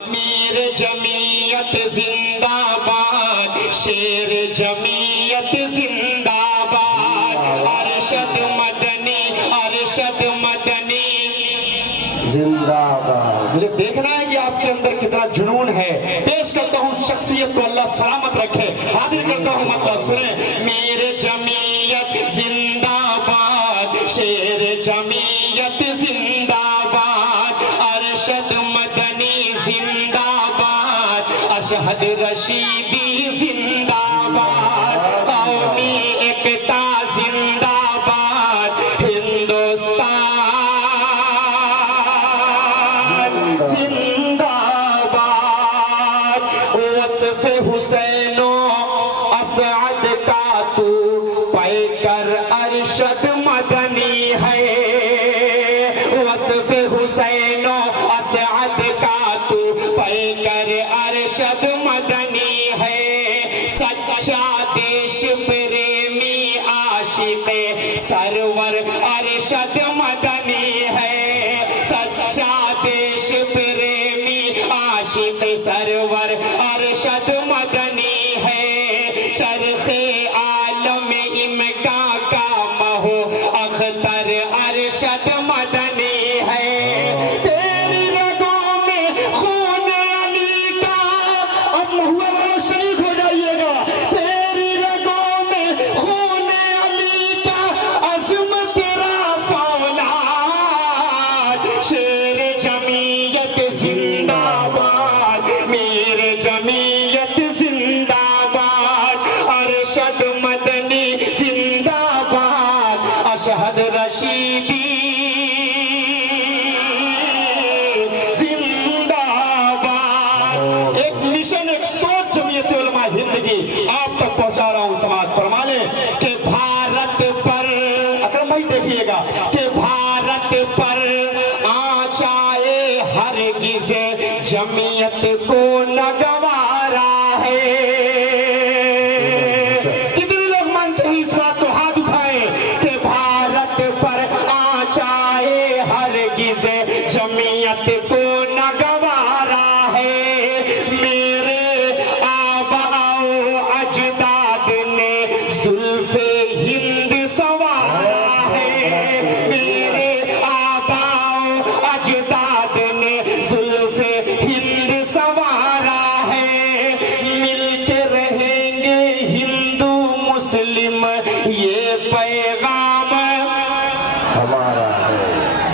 میر جمعیت زندہ باد، شیر جمعیت زندہ باد، ارشد مدنی ارشد مدنی زندہ باد۔ مجھے دیکھنا ہے کہ آپ کے اندر کتنا جنون ہے۔ پیش کرتا ہوں شخصیت کو، اللہ سلامت رکھے۔ حاضر کرتا ہوں مطلب سنیں۔ میر جمعیت زندہ باد، شیر جمعیت زندہ باد، ارشد مدنی زندہ باد، اشہد رشیدی زندہ باد، قومی ایکتا زندہ باد، ہندوستان زندہ باد۔ وصف حسین و اسعد کا تو پیکر ارشد مدنی ہے، وصف حسین و اسعد کا تو پیکر ارشد مدنی ہے، سچا دیش پریمی عاشق سرور ارشد مدنی ہے، سچا دیش پریمی عاشق سرور ارشد مدنی ہے، چرخ عالم امکا کا مہو اختر ارشد مدنی ہے، تیری رگوں میں خون علی کا، اب مہوے والوں شریک ہو جائیے گا، تیری رگوں میں خون علی کا عزم تیرا فولاد، شیر جمعیت زندہ باد، میر جمعیت زندہ باد، ارشد مدنی زندہ باد، اشہد رشیدی زندہ باد۔ ایک مشن، ایک سوچ جمعیت علماء ہند کی آپ تک پہنچا رہا ہوں، سماعت فرما لیں کہ بھارت پر، اکرم بھائی دیکھیے گا، کہ بھارت پر آنچائے ہرگز جمعیت کو نہ گوارا ہے۔ کتنے لوگ مانتے ہیں اس بات کو؟ ہاتھ اٹھائیں کہ بھارت پر آنچائے ہرگز جمعیت کو نہ گوارا ہے، میرے آباء و اجداد نے زلف ہند سنوارا ہے، میرے آباء و اجداد نے زلف ہند سنوارا ہے، مل کے رہیں گے ہندو مسلم یہ پیغام ہمارا ہے۔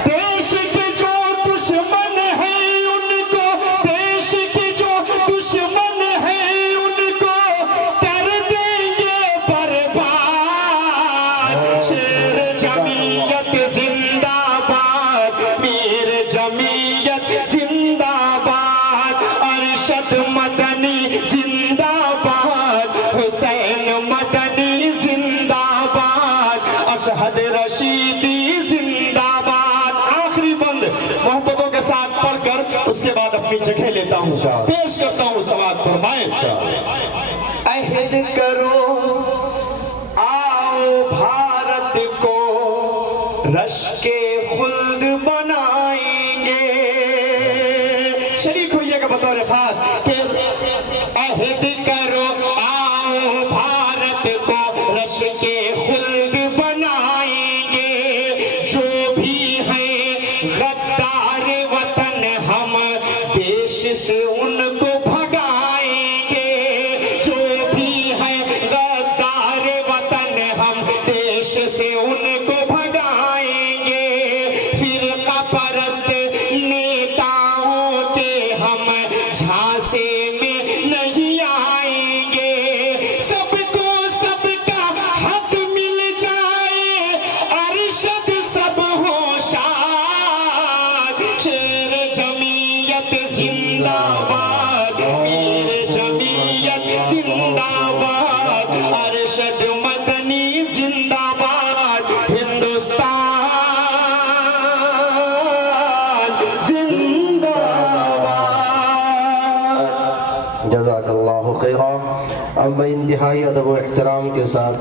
دیش کے جو دشمن ہیں ان کو، دیش کے جو دشمن ہیں ان کو کر دیں گے برباد، شیر جمعیت زندہ باد، میر جمعیت زندہ باد، ارشد مدنی زندہ باد، حسین مدنی زندہ باد، اشہد رشیدی زندہ باد۔ آخری بند محبتوں کے ساتھ پڑھ کر اس کے بعد اپنی جگہ لیتا ہوں، پیش کرتا ہوں، سماعت فرمائیں۔ عہد کرو آؤ بھارت کو رشک خلد بنائیں گے، شریک ہوئیے گا بطور خاص کہ عہد کرو آؤ بھارت کو رشک خلد بنائیں گے، جو بھی ہیں غدار وطن ہم دیش سے ان کو بھگائیں گے، جو بھی ہیں غدار وطن ہم دیش سے ان کو بھگائیں گے، فرقہ پرست نیتاؤں کے ہم جھانسے میں نہیں آئیں گے، سب کو سب کا حق مل جائے، ارشد سب ہو شاد، شیر جمعیت زندہ باد، میر جمعیت زندہ باد، ارشد مدنی زندہ باد، ہندوستان زندہ باد۔ جزاک اللہ خیرہ۔ اب میں انتہائی ادب و احترام کے ساتھ